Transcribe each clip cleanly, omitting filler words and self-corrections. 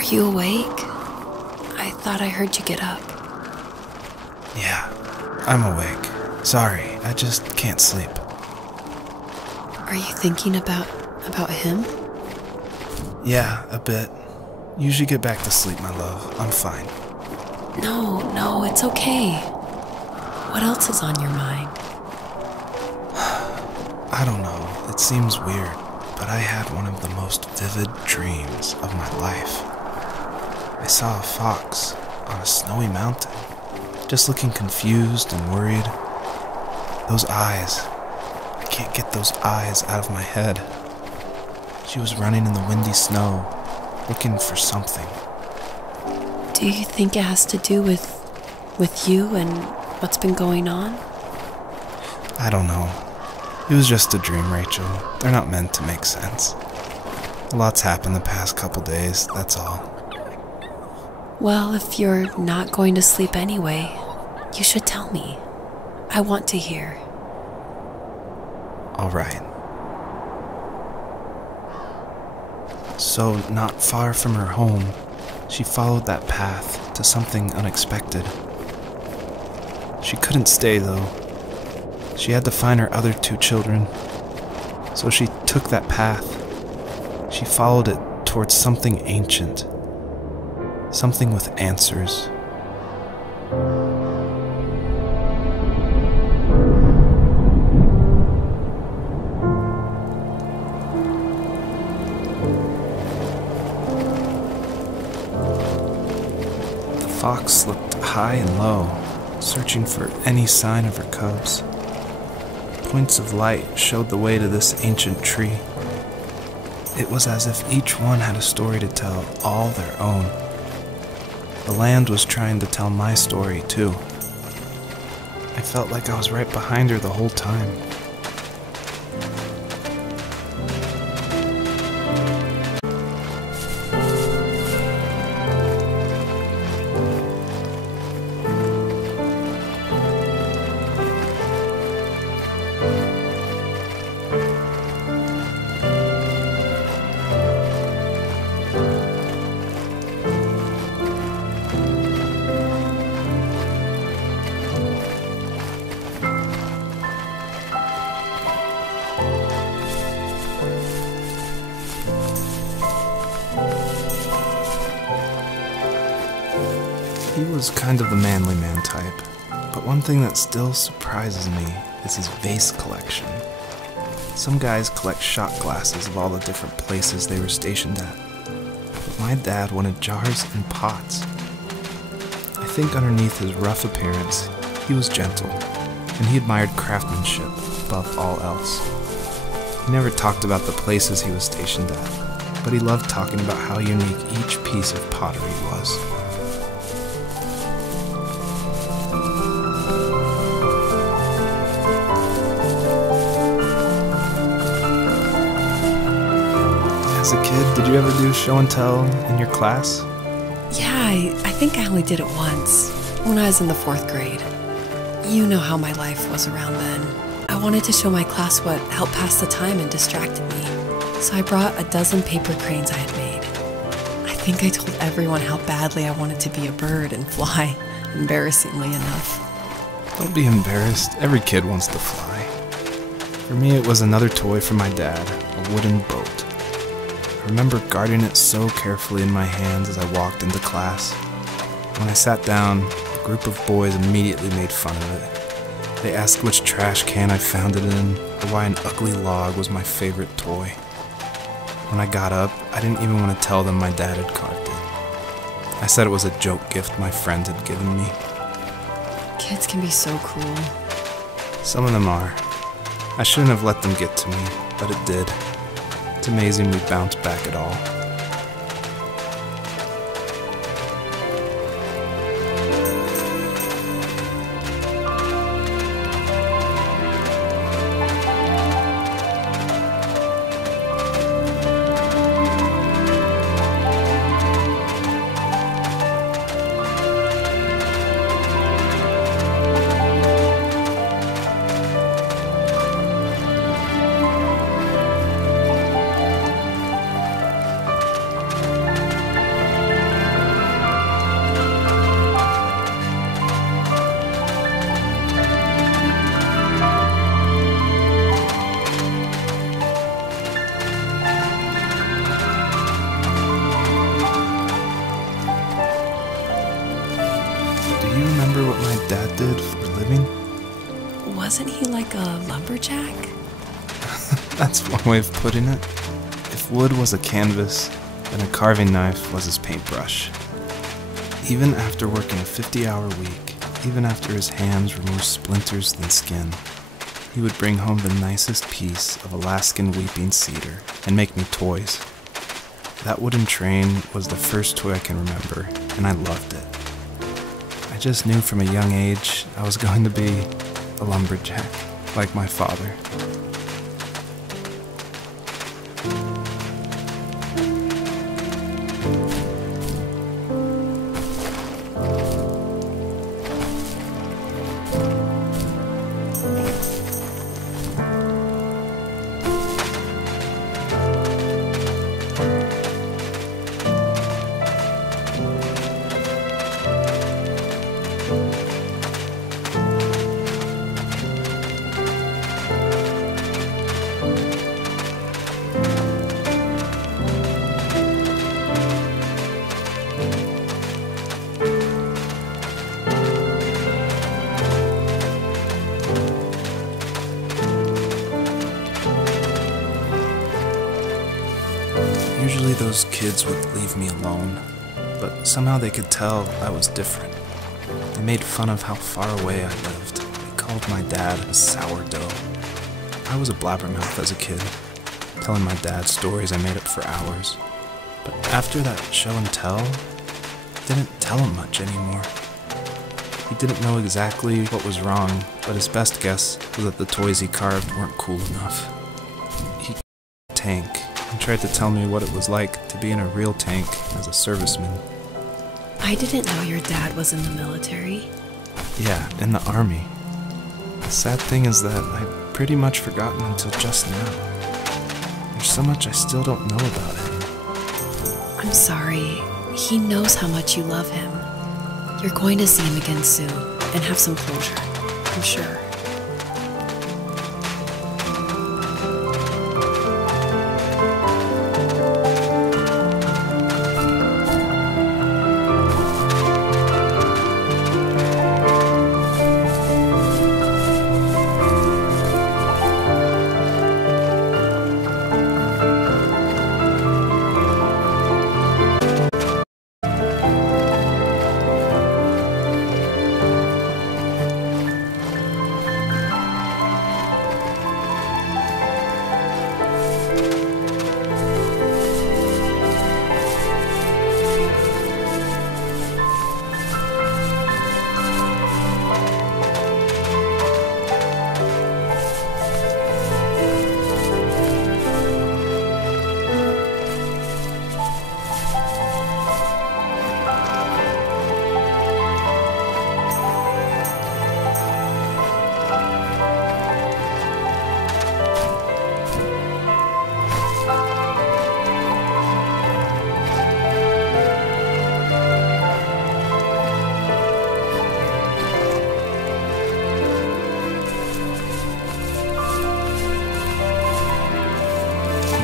Are you awake? I thought I heard you get up. Yeah, I'm awake. Sorry, I just can't sleep. Are you thinking about him? Yeah, a bit. Usually get back to sleep, my love. I'm fine. No, it's okay. What else is on your mind? I don't know. It seems weird, but I had one of the most vivid dreams of my life. I saw a fox on a snowy mountain, just looking confused and worried. Those eyes. I can't get those eyes out of my head. She was running in the windy snow, looking for something. Do you think it has to do with you and what's been going on? I don't know. It was just a dream, Rachel. They're not meant to make sense. A lot's happened the past couple days, that's all. Well, if you're not going to sleep anyway, you should tell me. I want to hear. All right. So, not far from her home, she followed that path to something unexpected. She couldn't stay, though. She had to find her other 2 children. So she took that path. She followed it towards something ancient. Something with answers. The fox looked high and low, searching for any sign of her cubs. Points of light showed the way to this ancient tree. It was as if each one had a story to tell, all their own. The land was trying to tell my story, too. I felt like I was right behind her the whole time. He was kind of the manly man type, but one thing that still surprises me is his vase collection. Some guys collect shot glasses of all the different places they were stationed at, but my dad wanted jars and pots. I think underneath his rough appearance, he was gentle, and he admired craftsmanship above all else. He never talked about the places he was stationed at, but he loved talking about how unique each piece of pottery was. As a kid, did you ever do show and tell in your class? Yeah, I think I only did it once, when I was in the 4th grade. You know how my life was around then. I wanted to show my class what helped pass the time and distracted me, so I brought a dozen paper cranes I had made. I think I told everyone how badly I wanted to be a bird and fly, embarrassingly enough. Don't be embarrassed, every kid wants to fly. For me, it was another toy from my dad, a wooden boat. I remember guarding it so carefully in my hands as I walked into class. When I sat down, a group of boys immediately made fun of it. They asked which trash can I found it in, or why an ugly log was my favorite toy. When I got up, I didn't even want to tell them my dad had carved it. I said it was a joke gift my friend had given me. Kids can be so cruel. Some of them are. I shouldn't have let them get to me, but it did. It's amazing we bounced back at all. dad did for a living? Wasn't he like a lumberjack? That's one way of putting it. If wood was a canvas, then a carving knife was his paintbrush. Even after working a 50-hour week, even after his hands were more splinters than skin, he would bring home the nicest piece of Alaskan weeping cedar and make me toys. That wooden train was the first toy I can remember, and I loved it. I just knew from a young age I was going to be a lumberjack, like my father. Usually those kids would leave me alone, but somehow they could tell I was different. They made fun of how far away I lived. They called my dad a sourdough. I was a blabbermouth as a kid, telling my dad stories I made up for hours. But after that show and tell, I didn't tell him much anymore. He didn't know exactly what was wrong, but his best guess was that the toys he carved weren't cool enough. He tank and tried to tell me what it was like to be in a real tank as a serviceman. I didn't know your dad was in the military. Yeah, in the army. The sad thing is that I'd pretty much forgotten until just now. There's so much I still don't know about him. I'm sorry. He knows how much you love him. You're going to see him again soon and have some closure, I'm sure.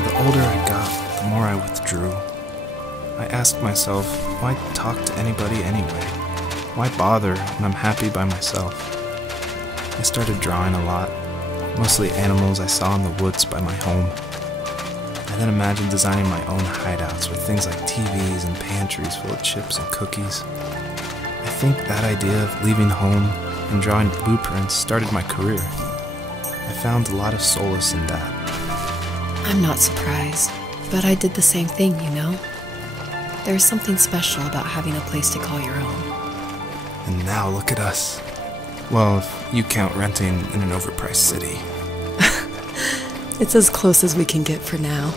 The older I got, the more I withdrew. I asked myself, why talk to anybody anyway? Why bother when I'm happy by myself? I started drawing a lot, mostly animals I saw in the woods by my home. I then imagined designing my own hideouts with things like TVs and pantries full of chips and cookies. I think that idea of leaving home and drawing blueprints started my career. I found a lot of solace in that. I'm not surprised, but I did the same thing, you know? There's something special about having a place to call your own. And now look at us. Well, if you count renting in an overpriced city. It's as close as we can get for now.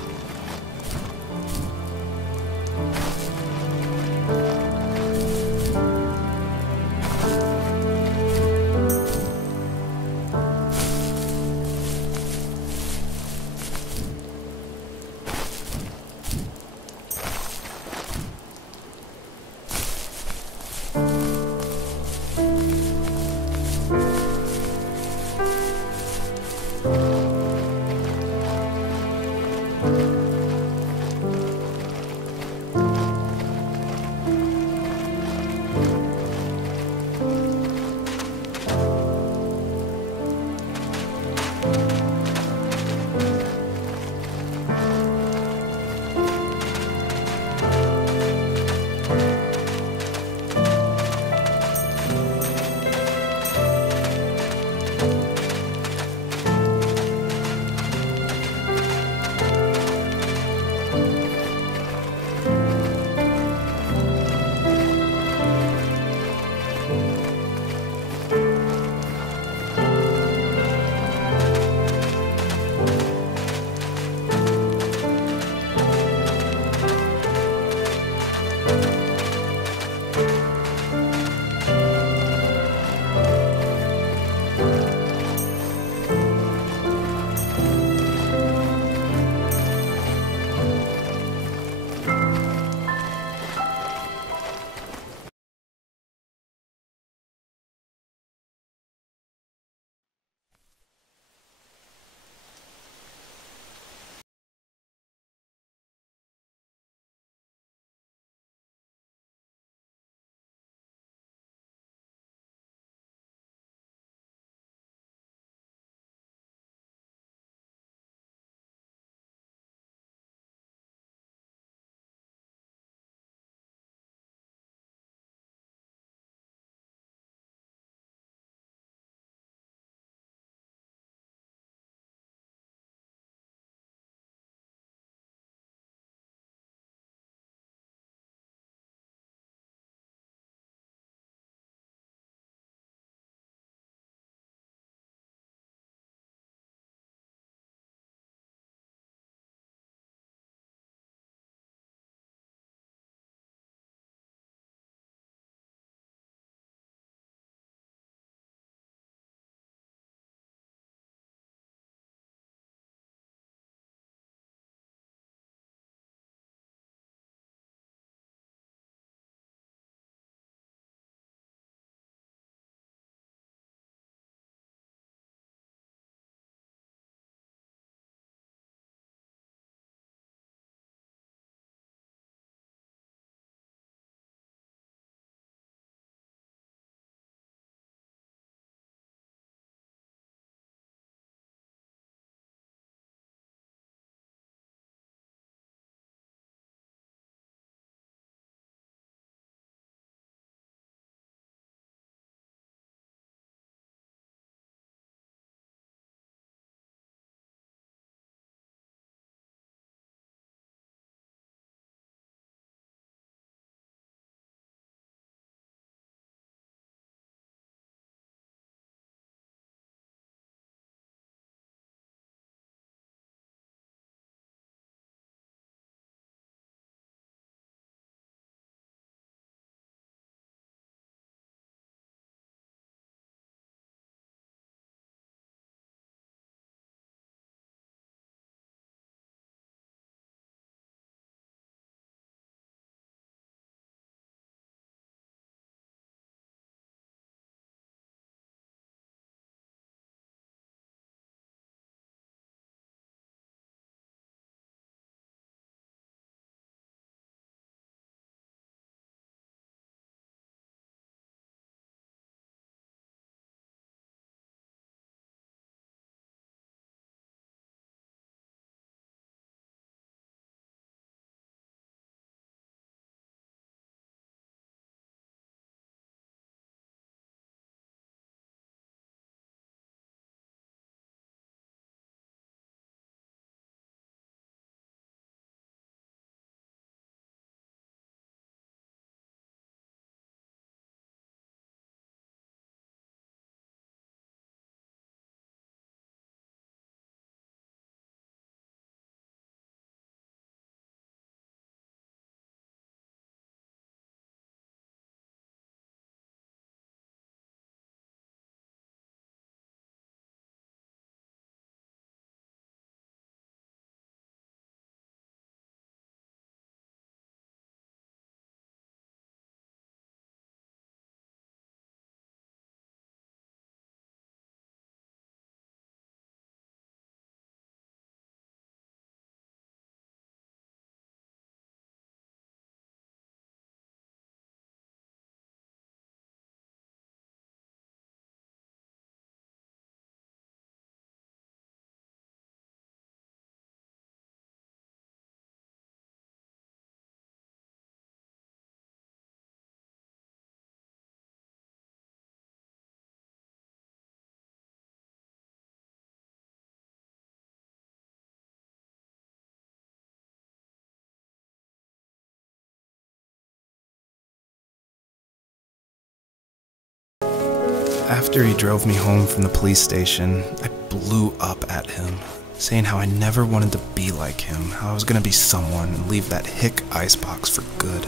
After he drove me home from the police station, I blew up at him, saying how I never wanted to be like him, how I was going to be someone and leave that hick icebox for good.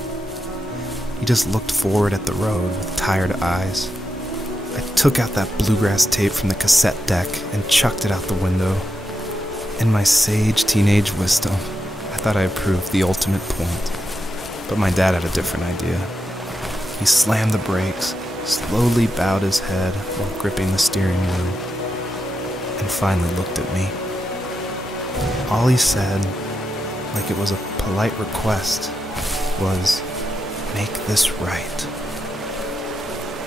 He just looked forward at the road with tired eyes. I took out that bluegrass tape from the cassette deck and chucked it out the window. In my sage teenage wisdom, I thought I proved the ultimate point. But my dad had a different idea. He slammed the brakes, slowly bowed his head while gripping the steering wheel, and finally looked at me. All he said, like it was a polite request, was, "Make this right."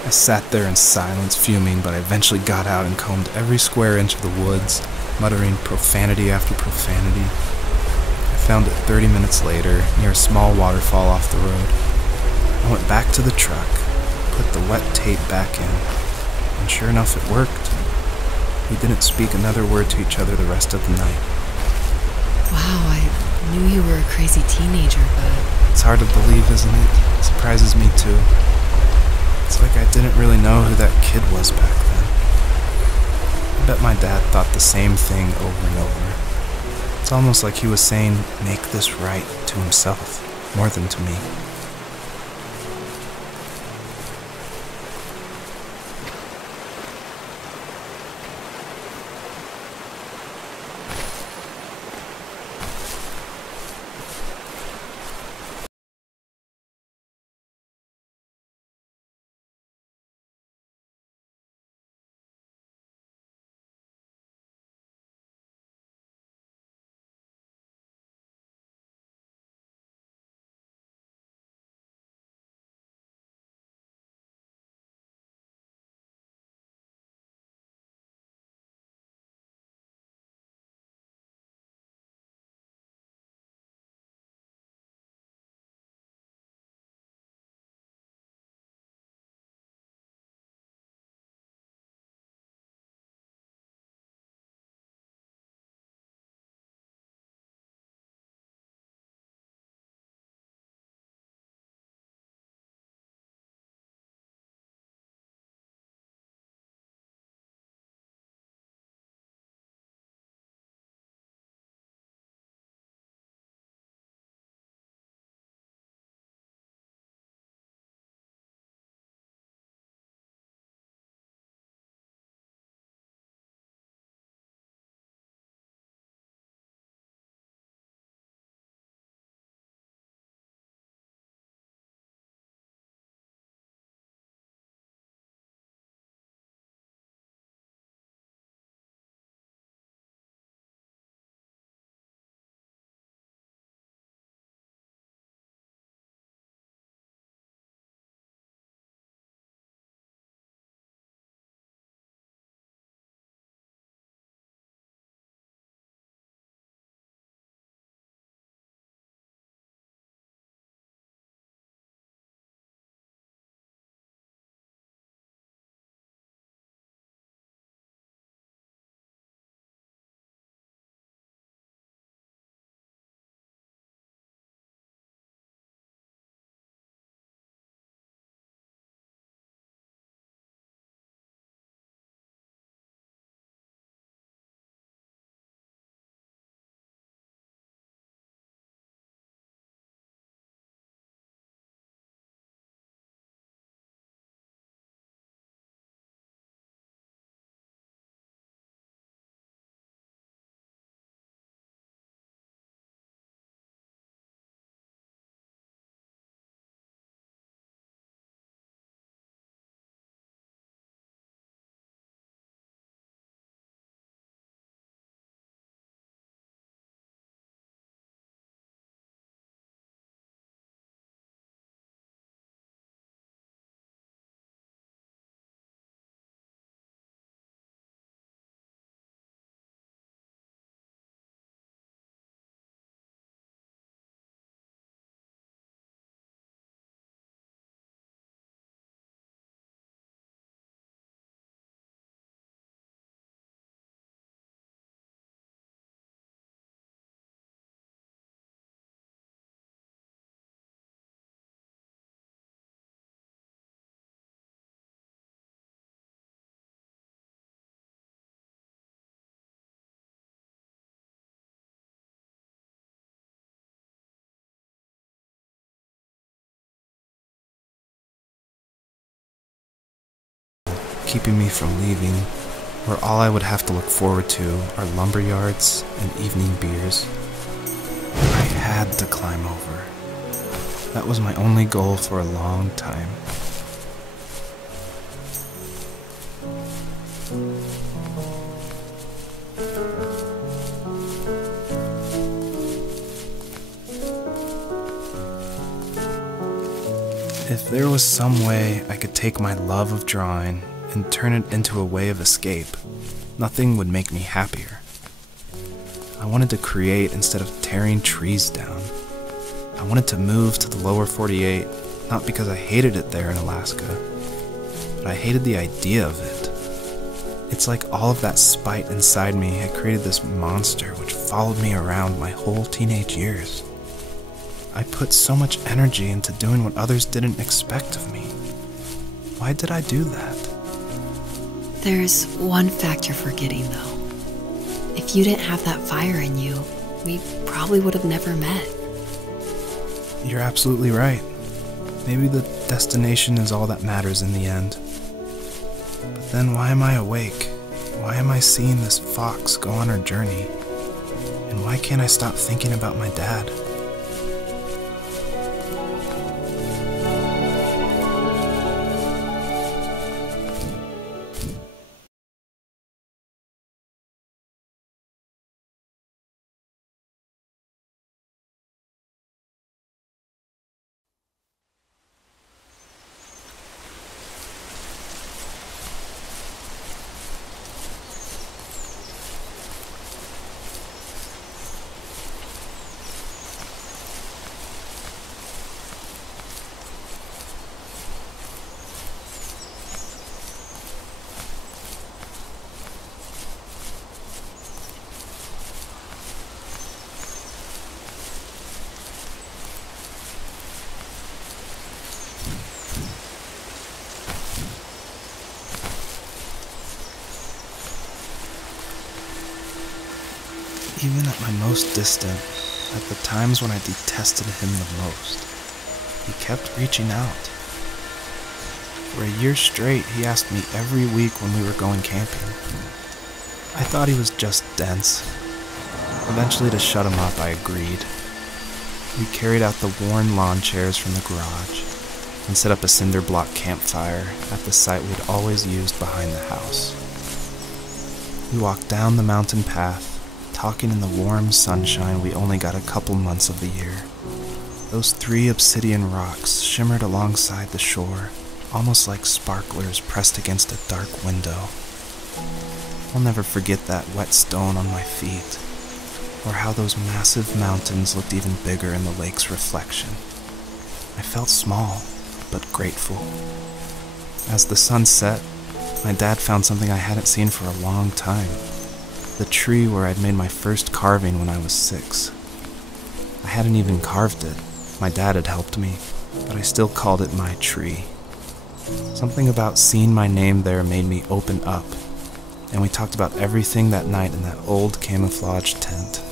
I sat there in silence, fuming, but I eventually got out and combed every square inch of the woods, muttering profanity after profanity. I found it 30 minutes later, near a small waterfall off the road. I went back to the truck, put the wet tape back in, and sure enough it worked. We didn't speak another word to each other the rest of the night. Wow, I knew you were a crazy teenager, but... It's hard to believe, isn't it? It surprises me too. It's like I didn't really know who that kid was back then. I bet my dad thought the same thing over and over. It's almost like he was saying, "Make this right," to himself, more than to me. keeping me from leaving, where all I would have to look forward to are lumber yards and evening beers. I had to climb over. That was my only goal for a long time. If there was some way I could take my love of drawing and turn it into a way of escape, nothing would make me happier. I wanted to create instead of tearing trees down. I wanted to move to the lower 48, not because I hated it there in Alaska, but I hated the idea of it. It's like all of that spite inside me had created this monster which followed me around my whole teenage years. I put so much energy into doing what others didn't expect of me. Why did I do that? There's one fact you're forgetting, though. If you didn't have that fire in you, we probably would have never met. You're absolutely right. Maybe the destination is all that matters in the end. But then why am I awake? Why am I seeing this fox go on her journey? And why can't I stop thinking about my dad? Even at my most distant, at the times when I detested him the most, he kept reaching out. For a year straight, he asked me every week when we were going camping. I thought he was just dense. Eventually, to shut him up, I agreed. We carried out the worn lawn chairs from the garage and set up a cinder block campfire at the site we'd always used behind the house. We walked down the mountain path, talking in the warm sunshine we only got a couple months of the year. Those 3 obsidian rocks shimmered alongside the shore, almost like sparklers pressed against a dark window. I'll never forget that wet stone on my feet, or how those massive mountains looked even bigger in the lake's reflection. I felt small, but grateful. As the sun set, my dad found something I hadn't seen for a long time. The tree where I'd made my first carving when I was 6. I hadn't even carved it. My dad had helped me, but I still called it my tree. Something about seeing my name there made me open up, and we talked about everything that night in that old camouflage tent.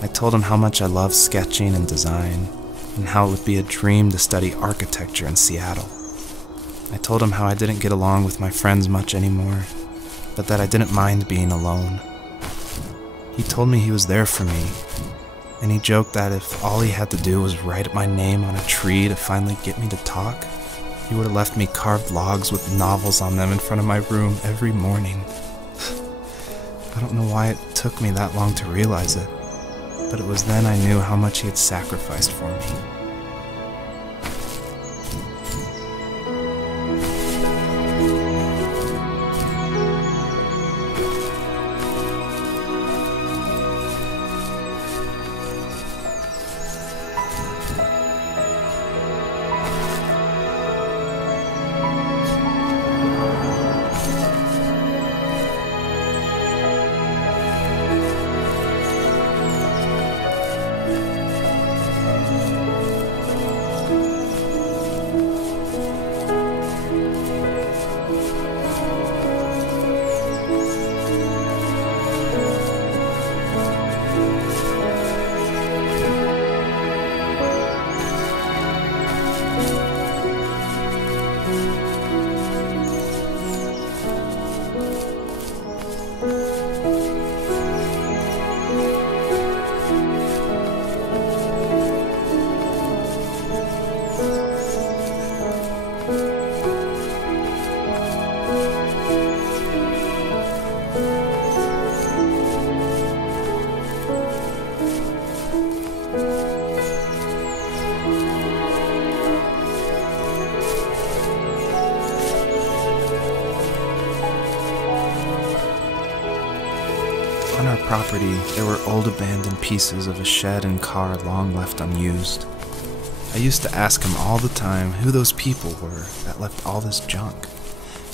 I told him how much I loved sketching and design, and how it would be a dream to study architecture in Seattle. I told him how I didn't get along with my friends much anymore, but that I didn't mind being alone. He told me he was there for me, and he joked that if all he had to do was write my name on a tree to finally get me to talk, he would have left me carved logs with novels on them in front of my room every morning. I don't know why it took me that long to realize it, but it was then I knew how much he had sacrificed for me. property, there were old abandoned pieces of a shed and car long left unused. I used to ask him all the time who those people were that left all this junk,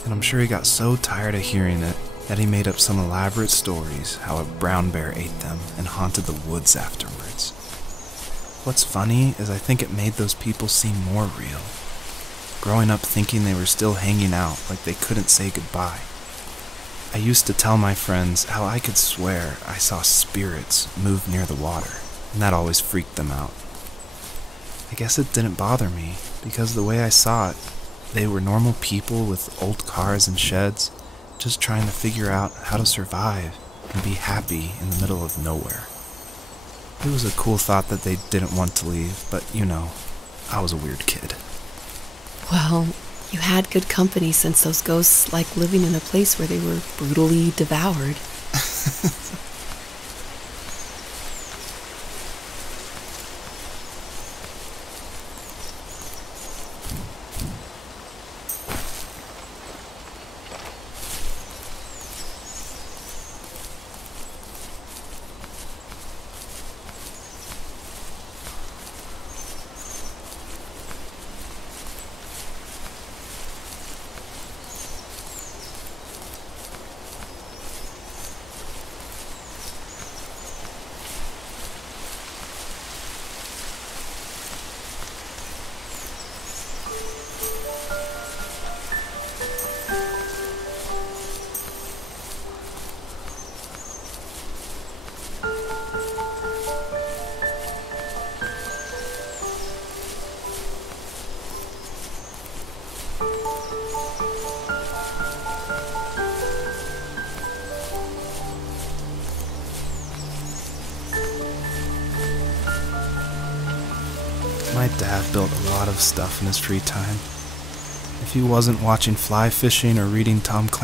and I'm sure he got so tired of hearing it that he made up some elaborate stories how a brown bear ate them and haunted the woods afterwards. What's funny is I think it made those people seem more real, growing up thinking they were still hanging out like they couldn't say goodbye. I used to tell my friends how I could swear I saw spirits move near the water, and that always freaked them out. I guess it didn't bother me, because the way I saw it, they were normal people with old cars and sheds, just trying to figure out how to survive and be happy in the middle of nowhere. It was a cool thought that they didn't want to leave, but you know, I was a weird kid. Well, you had good company since those ghosts like living in a place where they were brutally devoured. My dad built a lot of stuff in his free time. If he wasn't watching fly fishing or reading Tom Clancy